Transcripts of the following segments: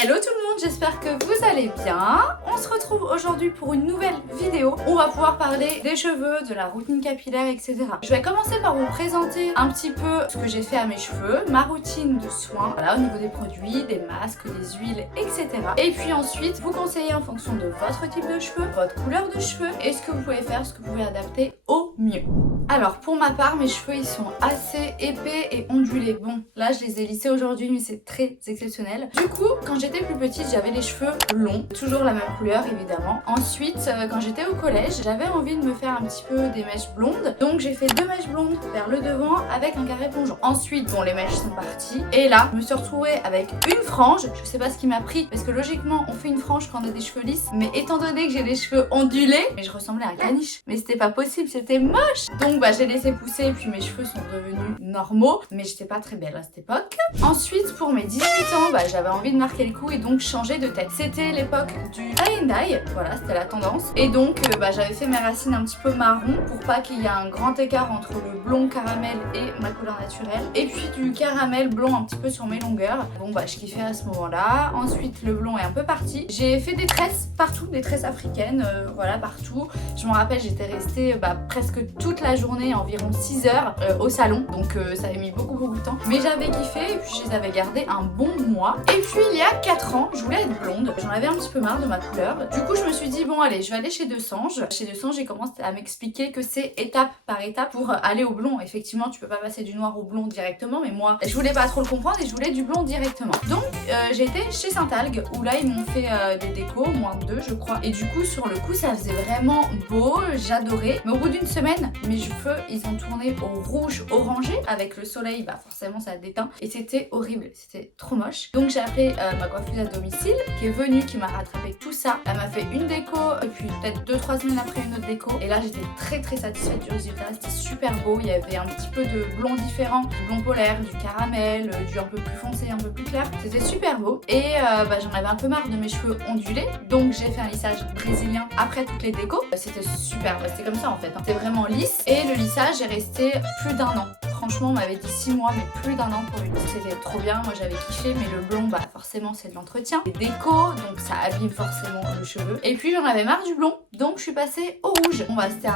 Hello tout le monde, j'espère que vous allez bien. On se retrouve aujourd'hui pour une nouvelle vidéo. On va pouvoir parler des cheveux, de la routine capillaire, etc. Je vais commencer par vous présenter un petit peu ce que j'ai fait à mes cheveux, ma routine de soins, voilà, au niveau des produits, des masques, des huiles, etc. Et puis ensuite, vous conseiller en fonction de votre type de cheveux, votre couleur de cheveux et ce que vous pouvez faire, ce que vous pouvez adapter au mieux. Alors pour ma part, mes cheveux ils sont assez épais et ondulés. Bon, là je les ai lissés aujourd'hui mais c'est très exceptionnel. Du coup, quand j'étais plus petite, j'avais les cheveux longs, toujours la même couleur évidemment. Ensuite, quand j'étais au collège, j'avais envie de me faire un petit peu des mèches blondes. Donc j'ai fait 2 mèches blondes vers le devant avec un carré plongeant. Ensuite, bon les mèches sont parties. Et là, je me suis retrouvée avec une frange. Je sais pas ce qui m'a pris parce que logiquement on fait une frange quand on a des cheveux lisses. Mais étant donné que j'ai les cheveux ondulés, mais je ressemblais à un caniche. Mais c'était pas possible, c'était moche. Donc j'ai laissé pousser et puis mes cheveux sont devenus normaux. Mais j'étais pas très belle à cette époque. Ensuite, pour mes 18 ans, j'avais envie de marquer le coup et donc changer de tête. C'était l'époque du tie and dye, voilà, c'était la tendance. Et donc j'avais fait mes racines un petit peu marron pour pas qu'il y ait un grand écart entre le blond caramel et ma couleur naturelle. Et puis du caramel blond un petit peu sur mes longueurs. Bon je kiffais à ce moment-là. Ensuite le blond est un peu parti. J'ai fait des tresses partout, des tresses africaines, voilà, partout. Je me rappelle, j'étais restée presque toute la journée, environ 6 heures au salon. Donc ça avait mis beaucoup de temps. Mais j'avais kiffé et puis je les avais gardées un bon mois. Et puis il y a 4 ans, je voulais être blonde. J'en avais un petit peu marre de ma couleur. Du coup, je me suis dit, bon allez, je vais aller chez Desange. Chez Desange, j'ai commencé à m'expliquer que c'est étape par étape pour aller au blond. Effectivement, tu peux pas passer du noir au blond directement, mais moi, je voulais pas trop le comprendre et je voulais du blond directement. Donc, j'ai été chez Saint-Algue, où là, ils m'ont fait des décos, -2, je crois. Et du coup, sur le coup, ça faisait vraiment beau, j'adorais. Mais au bout d'une semaine, mes cheveux, ils ont tourné au rouge orangé. Avec le soleil, forcément, ça déteint. Et c'était horrible, c'était trop moche. Donc, j'ai appelé ma coiffeuse à domicile, qui est venue, qui m'a rattrapé tout ça. Elle m'a fait une déco, et puis peut-être 2-3 semaines après une autre déco. Et là, j'étais très satisfaite du résultat. C'était super beau. Il y avait un petit peu de blond différent, du blond polaire, du caramel, du un peu plus foncé, un peu plus clair. C'était super beau. Et j'en avais un peu marre de mes cheveux ondulés. Donc, j'ai fait un lissage brésilien après toutes les décos. C'était super. C'était comme ça en fait. C'était vraiment lisse. Et le lissage est resté plus d'1 an. Franchement, on m'avait dit 6 mois, mais plus d'1 an pour lui. C'était trop bien, moi j'avais kiffé, mais le blond, forcément c'est de l'entretien. Les décos, donc ça abîme forcément le cheveu. Et puis j'en avais marre du blond, donc je suis passée au rouge. Bon c'était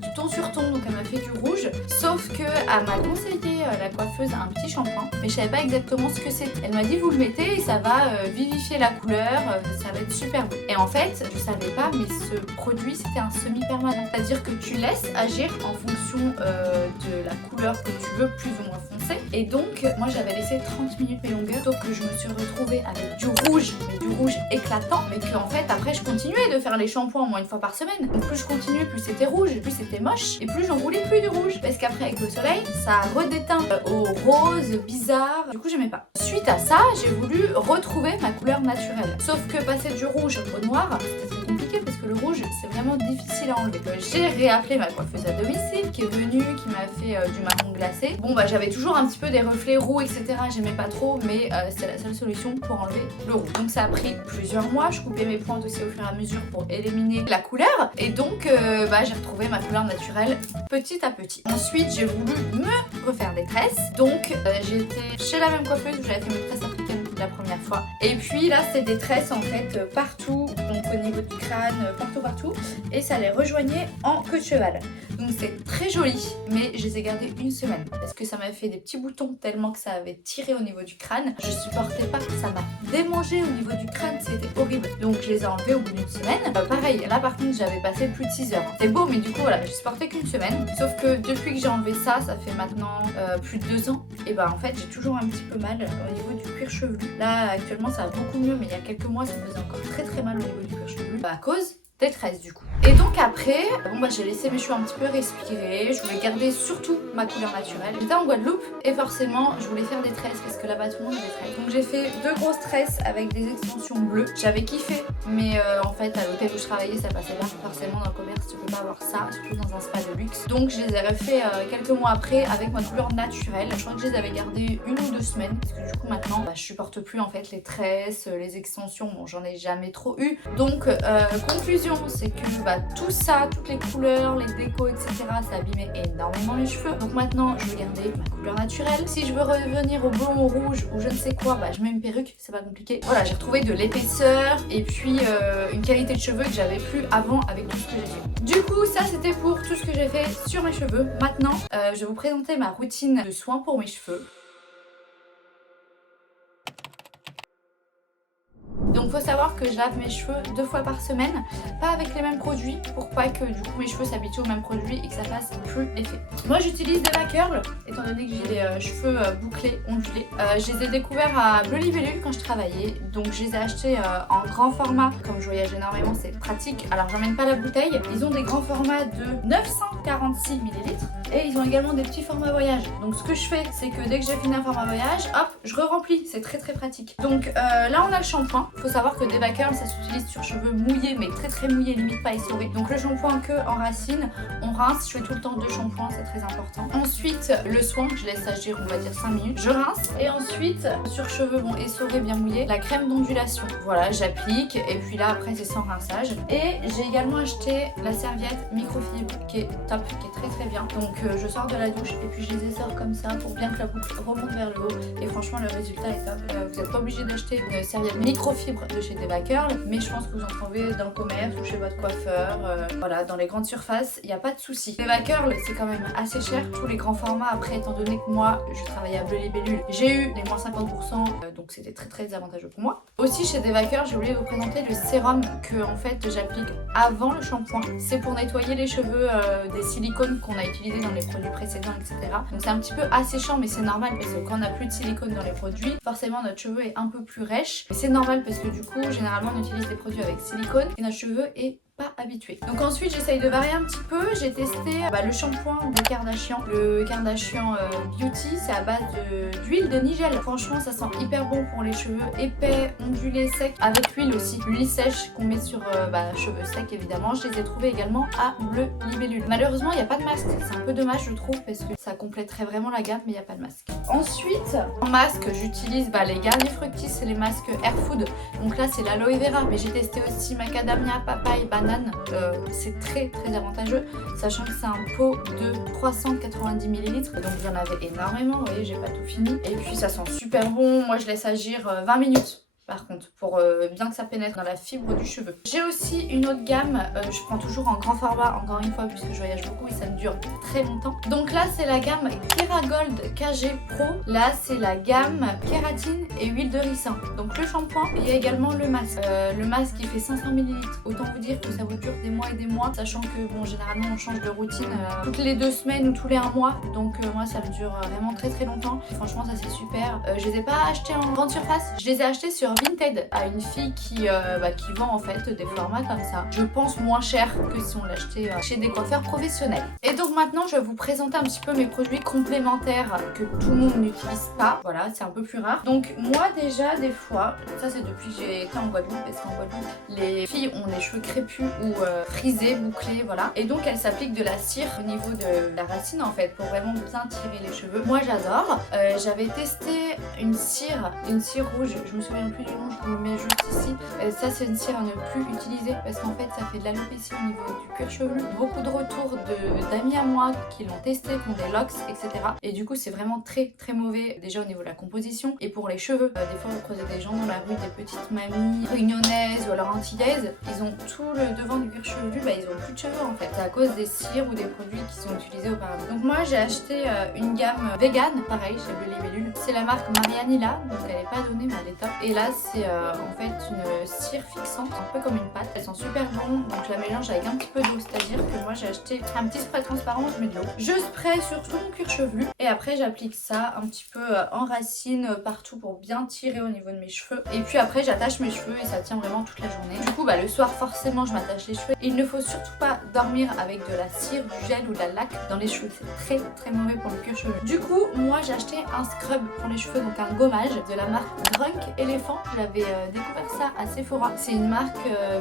du ton sur ton, donc elle m'a fait du rouge. Sauf que elle m'a conseillé, la coiffeuse, un petit shampoing, mais je savais pas exactement ce que c'est. Elle m'a dit vous le mettez et ça va vivifier la couleur, ça va être super beau. Et en fait, je savais pas, mais ce produit c'était un semi-permanent. C'est-à-dire que tu laisses agir en fonction de la couleur que tu veux, plus ou moins foncé. Et donc moi j'avais laissé 30 minutes mes longueurs, sauf que je me suis retrouvée avec du rouge, mais du rouge éclatant, mais que en fait après je continuais de faire les shampoings au moins 1 fois par semaine. Donc plus je continuais, plus c'était rouge, plus c'était moche, et plus j'en voulais plus du rouge, parce qu'après avec le soleil ça redéteint au rose bizarre. Du coup j'aimais pas. Suite à ça, j'ai voulu retrouver ma couleur naturelle, sauf que passer du rouge au noir c'était très compliqué parce que le rouge c'est vraiment difficile à enlever. J'ai réappelé ma coiffeuse à domicile qui est venue, qui m'a fait du marron glacé. Bon j'avais toujours un petit peu des reflets roux, etc. J'aimais pas trop, mais c'était la seule solution pour enlever le roux. Donc ça a pris plusieurs mois. Je coupais mes pointes aussi au fur et à mesure pour éliminer la couleur. Et donc j'ai retrouvé ma couleur naturelle petit à petit. Ensuite j'ai voulu me refaire des tresses. Donc j'étais chez la même coiffeuse où j'avais fait mes tresses africaines la première fois. Et puis là c'est des tresses en fait partout, donc au niveau du crâne, partout. Et ça les rejoignait en queue de cheval. Donc c'est très joli, mais je les ai gardées 1 semaine parce que ça m'a fait des petits boutons tellement que ça avait tiré au niveau du crâne. Je supportais pas, ça m'a démangé au niveau du crâne, c'était horrible. Donc je les ai enlevées au bout d'1 semaine. Pareil, là par contre j'avais passé plus de 6 heures. C'est beau, mais du coup voilà, je supportais qu'1 semaine. Sauf que depuis que j'ai enlevé ça, ça fait maintenant plus de 2 ans. Et en fait j'ai toujours un petit peu mal au niveau du cuir chevelu. Là actuellement ça va beaucoup mieux, mais il y a quelques mois ça me faisait encore très mal au niveau du cuir chevelu. À cause des tresses du coup. Et donc après, j'ai laissé mes cheveux un petit peu respirer. Je voulais garder surtout ma couleur naturelle. J'étais en Guadeloupe et forcément je voulais faire des tresses parce que là-bas tout le monde a des tresses. Donc j'ai fait 2 grosses tresses avec des extensions bleues. J'avais kiffé, mais en fait à l'hôtel où je travaillais ça passait pas forcément dans le commerce. Tu peux pas avoir ça, surtout dans un spa de luxe. Donc je les ai refait quelques mois après avec ma couleur naturelle. Je crois que je les avais gardées 1 ou 2 semaines parce que du coup maintenant je supporte plus en fait les tresses, les extensions. Bon j'en ai jamais trop eu. Donc conclusion conclusion, c'est que tout ça, toutes les couleurs, les décos, etc., ça abîmait énormément mes cheveux. Donc maintenant, je veux garder ma couleur naturelle. Si je veux revenir au blond, au rouge ou je ne sais quoi, je mets une perruque, c'est pas compliqué. Voilà, j'ai retrouvé de l'épaisseur et puis une qualité de cheveux que j'avais plus avant avec tout ce que j'ai fait. Du coup, ça c'était pour tout ce que j'ai fait sur mes cheveux. Maintenant, je vais vous présenter ma routine de soins pour mes cheveux. Donc faut savoir que je lave mes cheveux 2 fois par semaine, pas avec les mêmes produits pour pas que du coup mes cheveux s'habituent aux mêmes produits et que ça fasse plus effet. Moi j'utilise des bas curls étant donné que j'ai des cheveux bouclés, ondulés. Je les ai découverts à Bleu Libellule quand je travaillais, donc je les ai achetés en grand format. Comme je voyage énormément, c'est pratique. Alors j'emmène pas la bouteille. Ils ont des grands formats de 946 ml et ils ont également des petits formats voyage. Donc ce que je fais, c'est que dès que j'ai fini un format voyage, hop, je re-remplis. C'est très pratique. Donc là on a le shampoing. Faut savoir que des bas curls ça s'utilise sur cheveux mouillés mais très mouillés, limite pas essorés. Donc le shampoing que en racine, on rince, je fais tout le temps 2 shampoings, c'est très important. Ensuite le soin, je laisse agir on va dire 5 minutes, je rince et ensuite sur cheveux essorés bien mouillés, la crème d'ondulation. Voilà, j'applique et puis là après c'est sans rinçage. Et j'ai également acheté la serviette microfibre qui est top, qui est très bien. Donc je sors de la douche et puis je les essore comme ça pour bien que la boucle remonte vers le haut et franchement le résultat est top. Vous n'êtes pas obligé d'acheter une serviette microfibre de chez Deva Curl, mais je pense que vous en trouvez dans le commerce ou chez votre coiffeur, voilà, dans les grandes surfaces, il n'y a pas de souci. Deva Curl c'est quand même assez cher, tous les grands formats. Après étant donné que moi je travaillais à Bleu Libellule, j'ai eu les moins 50%, donc c'était très avantageux pour moi. Aussi chez Deva Curl, j'ai oublié de vous présenter le sérum que en fait j'applique avant le shampoing. C'est pour nettoyer les cheveux des silicones qu'on a utilisés dans les produits précédents, etc. Donc c'est un petit peu asséchant, mais c'est normal parce que quand on n'a plus de silicone dans les produits, forcément notre cheveu est un peu plus rêche. Mais c'est normal parce que du coup, généralement on utilise des produits avec silicone et notre cheveu est pas habitué. Donc ensuite j'essaye de varier un petit peu. J'ai testé le shampoing de Kardashian, le Kardashian Beauty. C'est à base d'huile de nigel. Franchement ça sent hyper bon pour les cheveux épais, ondulés, secs, avec l'huile aussi, l'huile sèche qu'on met sur cheveux secs évidemment. Je les ai trouvés également à Bleu Libellule. Malheureusement il n'y a pas de masque, c'est un peu dommage je trouve parce que ça complèterait vraiment la gamme, mais il n'y a pas de masque. Ensuite en masque j'utilise les Garnier Fructis, c'est les masques Air Food. Donc là c'est l'aloe vera, mais j'ai testé aussi macadamia, papaye, banane. C'est très avantageux, sachant que c'est un pot de 390 ml, donc j'en avais énormément, vous voyez j'ai pas tout fini. Et puis ça sent super bon, moi je laisse agir 20 minutes. Par contre, pour bien que ça pénètre dans la fibre du cheveu. J'ai aussi une autre gamme, je prends toujours en grand format, encore une fois, puisque je voyage beaucoup et ça me dure très longtemps. Donc là, c'est la gamme Keragold KG Pro. Là, c'est la gamme kératine et huile de ricin. Donc le shampoing, il y a également le masque. Le masque, il fait 500 ml. Autant vous dire que ça vous dure des mois et des mois, sachant que, généralement, on change de routine toutes les 2 semaines ou tous les 1 mois. Donc moi, ça me dure vraiment très longtemps. Et franchement, ça, c'est super. Je les ai pas achetés en grande surface. Je les ai achetés sur Vinted à une fille qui vend en fait des formats comme ça. Je pense moins cher que si on l'achetait chez des coiffeurs professionnels. Et donc maintenant je vais vous présenter un petit peu mes produits complémentaires que tout le monde n'utilise pas. Voilà, c'est un peu plus rare. Donc moi déjà des fois, ça c'est depuis que j'ai été en Guadeloupe, parce qu'en Guadeloupe les filles ont les cheveux crépus ou frisés, bouclés, voilà. Et donc elles s'appliquent de la cire au niveau de la racine en fait pour vraiment bien tirer les cheveux. Moi j'adore. J'avais testé une cire rouge, je me souviens plus du nom, je vous le mets juste ici. Ça c'est une cire à ne plus utiliser parce qu'en fait ça fait de l'alopécie au niveau du cuir chevelu. Beaucoup de retours d'amis à moi qui l'ont testé, qui ont des locks, etc. Et du coup c'est vraiment très mauvais déjà au niveau de la composition et pour les cheveux. Des fois vous croisez des gens dans la rue, des petites mamies réunionnaises ou alors antillaises, ils ont tout le devant du cuir chevelu, ils ont plus de cheveux en fait. C'est à cause des cires ou des produits qui sont utilisés auparavant. Donc moi j'ai acheté une gamme vegan, pareil chez Bleu Libellule. C'est la marque Marianilla, donc elle est pas donnée mais elle est top. Et là c'est en fait une cire fixante, un peu comme une pâte. Elles sont super bon, donc je la mélange avec un petit peu d'eau, c'est-à-dire que moi j'ai acheté un petit spray transparent, je mets de l'eau. Je spray sur tout mon cuir chevelu et après j'applique ça un petit peu en racine partout pour bien tirer au niveau de mes cheveux. Et puis après j'attache mes cheveux et ça tient vraiment toute la journée. Du coup le soir forcément je m'attache les cheveux. Et il ne faut surtout pas dormir avec de la cire, du gel ou de la laque dans les cheveux, c'est très mauvais pour le cuir chevelu. Du coup moi j'ai acheté un scrub pour les cheveux, donc un gommage de la marque Drunk Elephant. J'avais découvert ça à Sephora. C'est une marque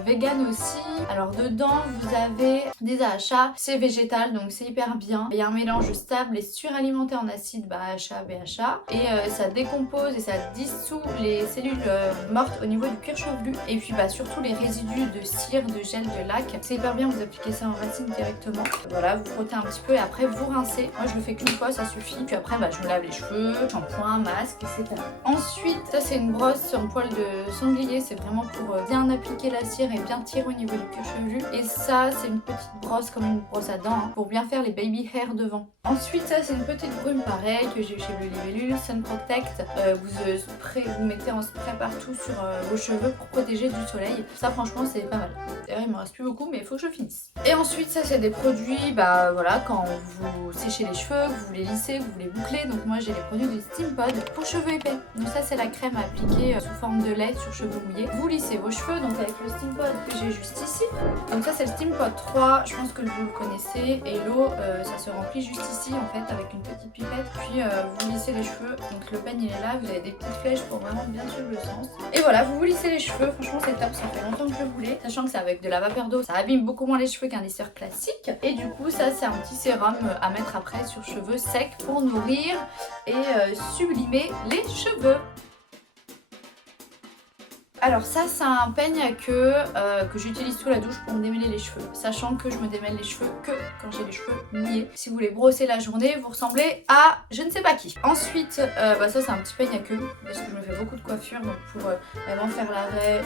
vegan aussi. Alors dedans vous avez des AHA, c'est végétal donc c'est hyper bien. Il y a un mélange stable et suralimenté en acide AHA, BHA et ça décompose et ça dissout les cellules mortes au niveau du cuir chevelu et puis surtout les résidus de cire, de gel, de lac. C'est hyper bien, vous appliquez ça en racine directement. Voilà, vous frottez un petit peu et après vous rincez. Moi je le fais qu'une fois, ça suffit. Puis après je me lave les cheveux, shampoing, masque, etc. Ensuite, ça c'est une brosse en poil de sanglier, c'est vraiment pour bien appliquer la cire et bien tirer au niveau du cuir chevelu. Et ça c'est une petite brosse comme une brosse à dents pour bien faire les baby hair devant. Ensuite ça c'est une petite brume pareil que j'ai eu chez Bleu Libellule, Sun Protect. Vous mettez en spray partout sur vos cheveux pour protéger du soleil. Ça franchement c'est pas mal. D'ailleurs il me reste plus beaucoup mais il faut que je finisse. Et ensuite ça c'est des produits voilà quand vous séchez les cheveux, que vous voulez lisser, que vous voulez boucler. Donc moi j'ai les produits de Steampod pour cheveux épais. Donc ça c'est la crème à appliquer sous forme de lait sur cheveux mouillés. Vous lissez vos cheveux donc avec le Steampod que j'ai juste ici. Donc ça c'est le Steampod 3, je pense que vous le connaissez. Et l'eau ça se remplit juste ici en fait avec une petite pipette. Puis vous lissez les cheveux. Donc le peigne il est là, vous avez des petites flèches pour vraiment bien suivre le sens. Et voilà, vous lissez les cheveux, franchement c'est top, ça fait longtemps que je le voulais. Sachant que c'est avec de la vapeur d'eau, ça abîme beaucoup moins les cheveux qu'un lisseur classique. Et du coup ça c'est un petit sérum à mettre après sur cheveux secs pour nourrir et sublimer les cheveux. Alors ça c'est un peigne que j'utilise sous la douche pour me démêler les cheveux, sachant que je me démêle les cheveux que quand j'ai les cheveux mouillés. Si vous voulez brosser la journée, vous ressemblez à je ne sais pas qui. Ensuite ça c'est un petit peigne à queue parce que je me fais beaucoup de coiffure, donc pour vraiment faire l'arrêt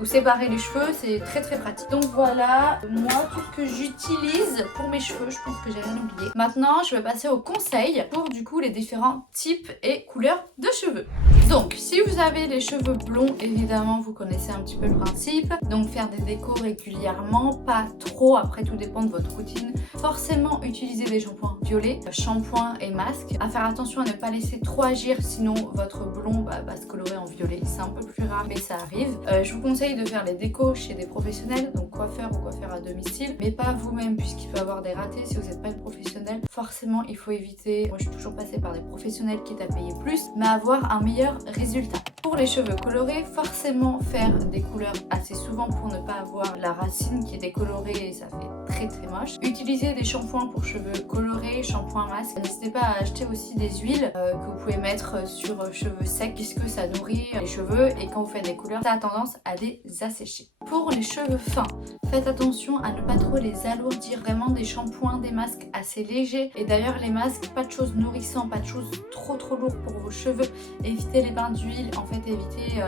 ou séparer les cheveux c'est très très pratique. Donc voilà moi tout ce que j'utilise pour mes cheveux, je pense que j'ai rien oublié. Maintenant je vais passer aux conseils pour du coup les différents types et couleurs de cheveux. Donc si vous avez les cheveux blonds, évidemment vous connaissez un petit peu le principe. Donc faire des décos régulièrement, pas trop, après tout dépend de votre routine. Forcément utiliser des shampoings violets, shampoing et masque. À faire attention à ne pas laisser trop agir, sinon votre blond va se colorer en violet. C'est un peu plus rare mais ça arrive. Je vous conseille de faire les décos chez des professionnels, donc coiffeur ou coiffeur à domicile, mais pas vous-même puisqu'il peut y avoir des ratés si vous n'êtes pas une professionnelle. Forcément il faut éviter, moi je suis toujours passée par des professionnels quitte à payer plus, mais avoir un meilleur résultat. Pour les cheveux colorés, forcément faire des couleurs assez souvent pour ne pas avoir la racine qui est décolorée et ça fait très très moche. Utilisez des shampoings pour cheveux colorés, shampoing masque. N'hésitez pas à acheter aussi des huiles que vous pouvez mettre sur cheveux secs puisque ça nourrit les cheveux et quand vous faites des couleurs, ça a tendance à les assécher. Pour les cheveux fins, faites attention à ne pas trop les alourdir. Vraiment des shampoings, des masques assez légers. Et d'ailleurs les masques, pas de choses nourrissantes, pas de choses trop lourdes pour vos cheveux. Évitez les bains d'huile, en fait évitez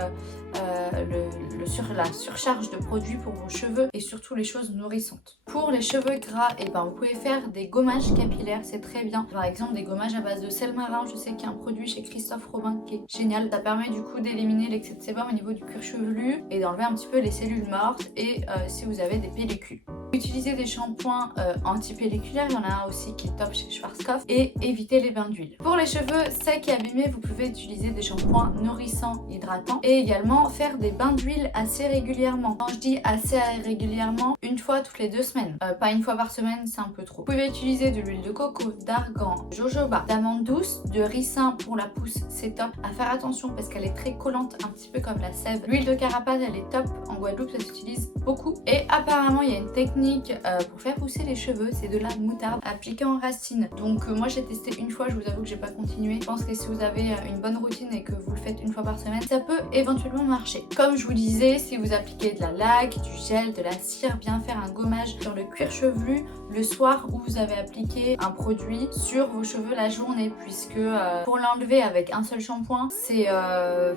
la surcharge de produits pour vos cheveux et surtout les choses nourrissantes. Pour les cheveux gras, vous pouvez faire des gommages capillaires, c'est très bien. Par exemple des gommages à base de sel marin, je sais qu'il y a un produit chez Christophe Robin qui est génial. Ça permet du coup d'éliminer l'excès de sébum au niveau du cuir chevelu et d'enlever un petit peu les cellules mortes et si vous avez des pellicules. Utilisez des shampoings anti-pelliculaires, il y en a un aussi qui est top chez Schwarzkopf et évitez les bains d'huile. Pour les cheveux secs et abîmés, vous pouvez utiliser des shampoings nourrissants, hydratants et également faire des bains d'huile assez régulièrement. Quand je dis assez régulièrement, une fois toutes les 2 semaines. Pas une fois par semaine, c'est un peu trop. Vous pouvez utiliser de l'huile de coco, d'argan, jojoba, d'amande douce, de ricin pour la pousse, c'est top. À faire attention parce qu'elle est très collante, un petit peu comme la sève. L'huile de carapate, elle est top. En Guadeloupe, ça s'utilise beaucoup. Et apparemment, il y a une technique pour faire pousser les cheveux, c'est de la moutarde appliquée en racine. Donc moi j'ai testé une fois, je vous avoue que j'ai pas continué. Je pense que si vous avez une bonne routine et que vous le faites une fois par semaine, ça peut éventuellement marcher. Comme je vous disais, si vous appliquez de la laque, du gel, de la cire, bien faire un gommage sur le cuir chevelu le soir où vous avez appliqué un produit sur vos cheveux la journée, puisque pour l'enlever avec un seul shampoing c'est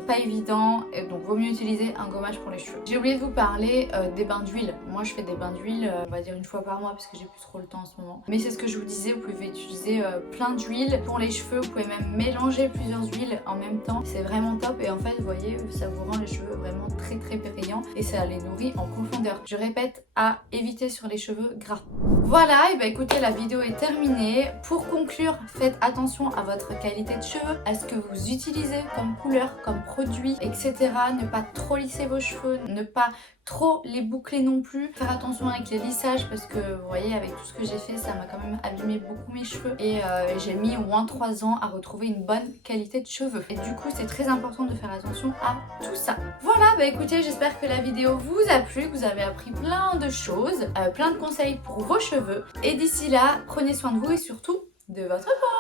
pas évident et donc vaut mieux utiliser un gommage pour les cheveux. J'ai oublié de vous parler des bains d'huile. Moi je fais des bains d'huile on va dire une fois par mois parce que j'ai plus trop le temps en ce moment. Mais c'est ce que je vous disais, vous pouvez utiliser plein d'huiles pour les cheveux, vous pouvez même mélanger plusieurs huiles en même temps. C'est vraiment top et en fait vous voyez ça vous rend les cheveux vraiment très brillants et ça les nourrit en profondeur. Je répète, à éviter sur les cheveux gras. Voilà, et écoutez, la vidéo est terminée. Pour conclure, faites attention à votre qualité de cheveux, à ce que vous utilisez comme couleur, comme produit, etc. Ne pas trop lisser vos cheveux, ne pas trop les boucler non plus. Faire attention avec les lissage parce que vous voyez avec tout ce que j'ai fait ça m'a quand même abîmé beaucoup mes cheveux et j'ai mis au moins 3 ans à retrouver une bonne qualité de cheveux et du coup c'est très important de faire attention à tout ça. Voilà, bah écoutez, j'espère que la vidéo vous a plu, que vous avez appris plein de choses, plein de conseils pour vos cheveux et d'ici là, prenez soin de vous et surtout de votre peau.